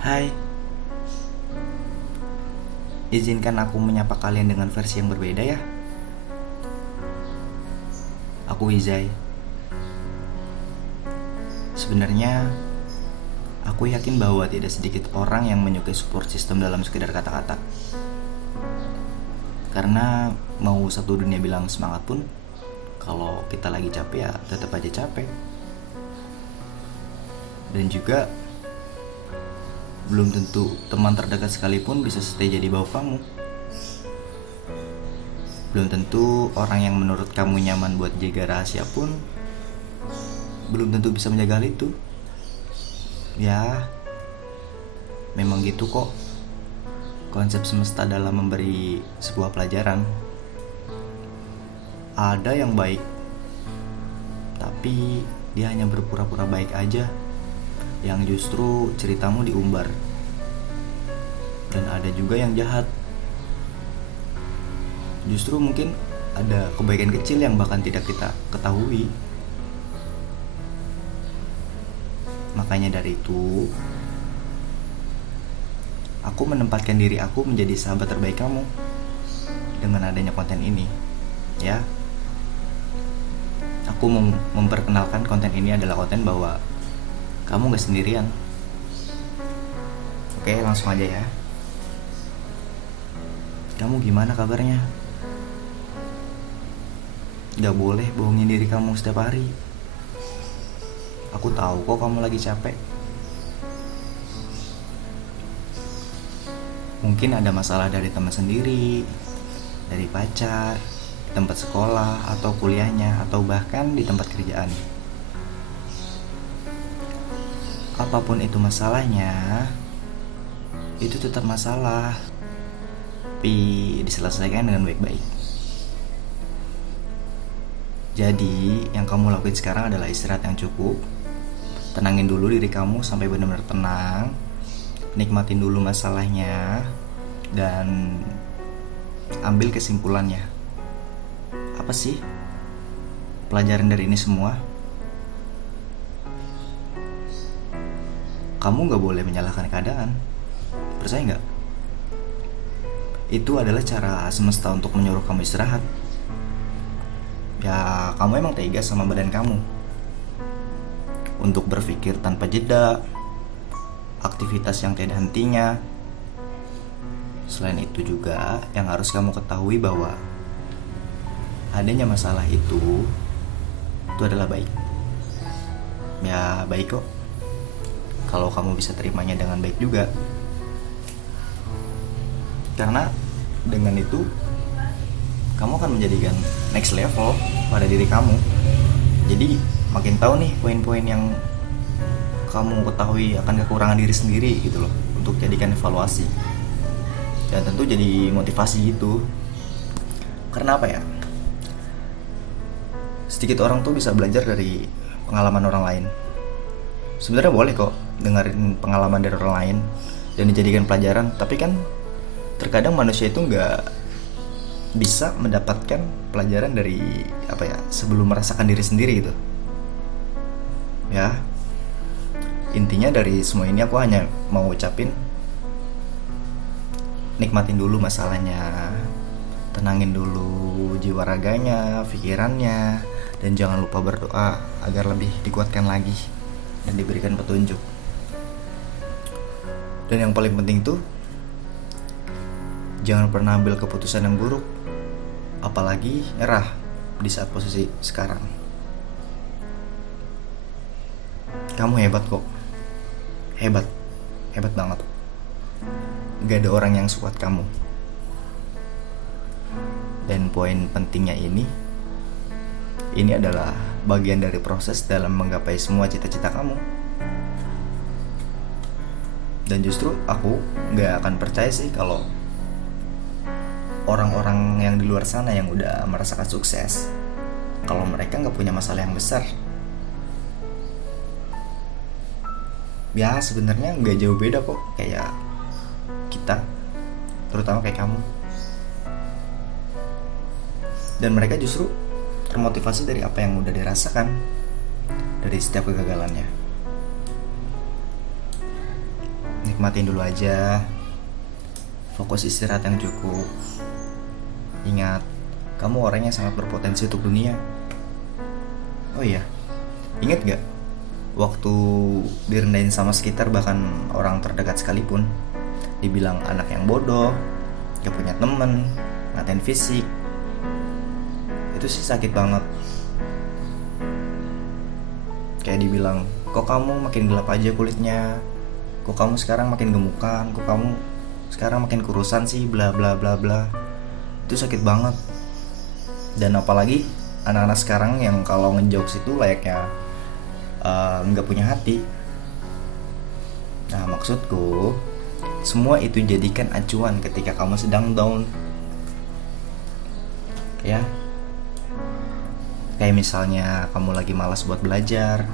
Hai, izinkan aku menyapa kalian dengan versi yang berbeda ya. Aku Izai. Sebenarnya, aku yakin bahwa tidak sedikit orang yang menyukai support system dalam sekedar kata-kata. Karena mau satu dunia bilang semangat pun, kalau kita lagi capek ya tetap aja capek. Dan juga belum tentu teman terdekat sekalipun bisa stay jadi bahu kamu. Belum tentu orang yang menurut kamu nyaman buat jaga rahasia pun belum tentu bisa menjaga hal itu. Ya, memang gitu kok konsep semesta dalam memberi sebuah pelajaran. Ada yang baik, tapi dia hanya berpura-pura baik aja, yang justru ceritamu diumbar. Dan ada juga yang jahat, justru mungkin ada kebaikan kecil yang bahkan tidak kita ketahui. Makanya dari itu, aku menempatkan diri aku menjadi sahabat terbaik kamu dengan adanya konten ini. Ya, aku memperkenalkan konten ini adalah konten bahwa kamu gak sendirian. Oke, langsung aja ya. Kamu gimana kabarnya? Gak boleh bohongin diri kamu setiap hari. Aku tahu kok kamu lagi capek. Mungkin ada masalah dari teman sendiri, dari pacar, di tempat sekolah atau kuliahnya, atau bahkan di tempat kerjaan. Apapun itu masalahnya, itu tetap masalah, tapi diselesaikan dengan baik-baik. Jadi, yang kamu lakuin sekarang adalah istirahat yang cukup. Tenangin dulu diri kamu sampai benar-benar tenang. Nikmatin dulu masalahnya dan ambil kesimpulannya. Apa sih pelajaran dari ini semua? Kamu gak boleh menyalahkan keadaan. Percaya gak? Itu adalah cara semesta untuk menyuruh kamu istirahat. Ya, kamu emang tega sama badan kamu untuk berpikir tanpa jeda, aktivitas yang tidak hentinya. Selain itu juga yang harus kamu ketahui bahwa adanya masalah itu adalah baik. Ya, baik kok kalau kamu bisa terimanya dengan baik juga. Karena dengan itu kamu akan menjadikan next level pada diri kamu. Jadi makin tahu nih poin-poin yang kamu ketahui akan kekurangan diri sendiri gitu loh, untuk jadikan evaluasi. Dan tentu jadi motivasi gitu. Karena apa ya? Sedikit orang tuh bisa belajar dari pengalaman orang lain. Sebenarnya boleh kok dengerin pengalaman dari orang lain dan dijadikan pelajaran, tapi kan terkadang manusia itu nggak bisa mendapatkan pelajaran dari sebelum merasakan diri sendiri gitu. Ya, intinya dari semua ini aku hanya mau ucapin, nikmatin dulu masalahnya, tenangin dulu jiwa raganya, pikirannya, dan jangan lupa berdoa agar lebih dikuatkan lagi dan diberikan petunjuk. Dan yang paling penting tuh, jangan pernah ambil keputusan yang buruk, apalagi nyerah di saat posisi sekarang. Kamu hebat kok. Hebat banget. Gak ada orang yang sekuat kamu. Dan poin pentingnya ini adalah bagian dari proses dalam menggapai semua cita-cita kamu. Dan justru aku gak akan percaya sih kalau orang-orang yang di luar sana yang udah merasakan sukses, kalau mereka gak punya masalah yang besar. Ya sebenarnya gak jauh beda kok kayak kita, terutama kayak kamu. Dan mereka justru termotivasi dari apa yang udah dirasakan, dari setiap kegagalannya. nikmatin dulu aja. Fokus istirahat yang cukup. Ingat, kamu orang yang sangat berpotensi untuk dunia. Oh iya, ingat gak waktu direndahin sama sekitar, bahkan orang terdekat sekalipun, dibilang anak yang bodoh, gak punya temen, ngatain fisik. Itu sih sakit banget. Kayak dibilang, kok kamu makin gelap aja kulitnya, kok kamu sekarang makin gemukan, kok kamu sekarang makin kurusan sih, bla bla bla bla. Itu sakit banget. Dan apalagi anak-anak sekarang yang kalau ngejokes itu layaknya nggak punya hati. Nah, maksudku, semua itu jadikan acuan ketika kamu sedang down. Ya, kayak misalnya kamu lagi malas buat belajar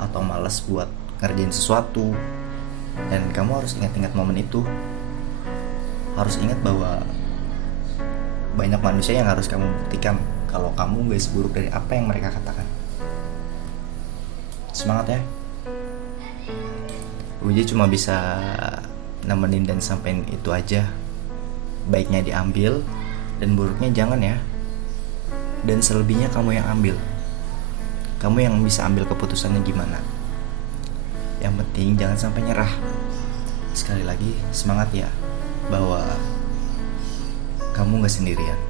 atau malas buat ngerjain sesuatu, dan kamu harus ingat-ingat momen itu. Harus ingat bahwa banyak manusia yang harus kamu buktikan kalau kamu gak seburuk dari apa yang mereka katakan. Semangat ya. Uji cuma bisa nemenin dan sampein itu aja. Baiknya diambil dan buruknya jangan ya. Dan selebihnya kamu yang ambil. Kamu yang bisa ambil keputusannya gimana. Yang penting jangan sampai nyerah. Sekali lagi semangat ya, bahwa kamu gak sendirian.